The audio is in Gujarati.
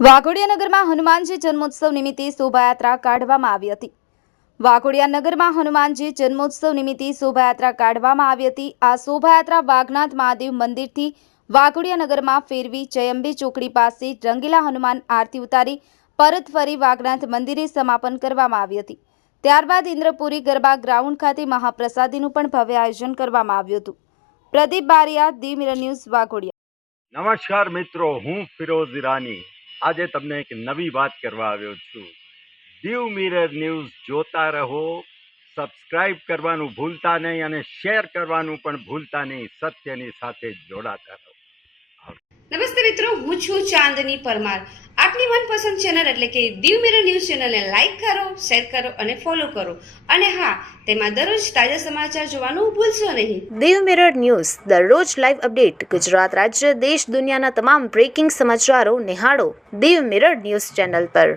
વાઘોડિયા નગરમાં હનુમાનજી જન્મોત્સવ નિમિત્તે શોભાયાત્રા કાઢવામાં આવી હતી। વાઘોડિયા નગરમાં હનુમાનજી જન્મોત્સવ નિમિત્તે શોભાયાત્રા કાઢવામાં આવી હતી। આ શોભાયાત્રા વાઘનાથ મહાદેવ મંદિરથી વાઘોડિયા નગરમાં ફેરવી જયંબે ચોકડી પાસે રંગીલા હનુમાન આરતી ઉતારી પરત ફરી વાઘનાથ મંદિરે સમાપન કરવામાં આવી હતી। ત્યારબાદ ઇન્દ્રપુરી ગરબા ગ્રાઉન્ડ ખાતે મહાપ્રસાદીનું પણ ભવ્ય આયોજન કરવામાં આવ્યું હતું। Pradeep Bariya, the mirror news, Waghodia. નમસ્કાર મિત્રો, હું ફિરોઝ ઈરાની આજે તમને એક નવી વાત કરવા આવ્યો છું। દીવ મિરર ન્યૂઝ જોતા રહો, સબસ્ક્રાઇબ કરવાનું ભૂલતા નહીં અને શેર કરવાનું પણ ભૂલતા નહીં। સત્યની સાથે જોડાતા રહો। નમસ્તે મિત્રો, હું છું ચાંદની પરમાર। આપની મનપસંદ ચેનલ એટલે કે દીવ મિરર ન્યૂઝ ચેનલને લાઈક કરો, શેર કરો અને ફોલો કરો। અને હા, તેમાં દરરોજ તાજા સમાચાર જોવાનું ભૂલશો નહીં। દીવ મિરર ન્યૂઝ દરરોજ લાઈવ અપડેટ, ગુજરાત રાજ્ય, દેશ, દુનિયાના તમામ બ્રેકિંગ સમાચારો નિહાળો દીવ મિરર ન્યૂઝ ચેનલ પર।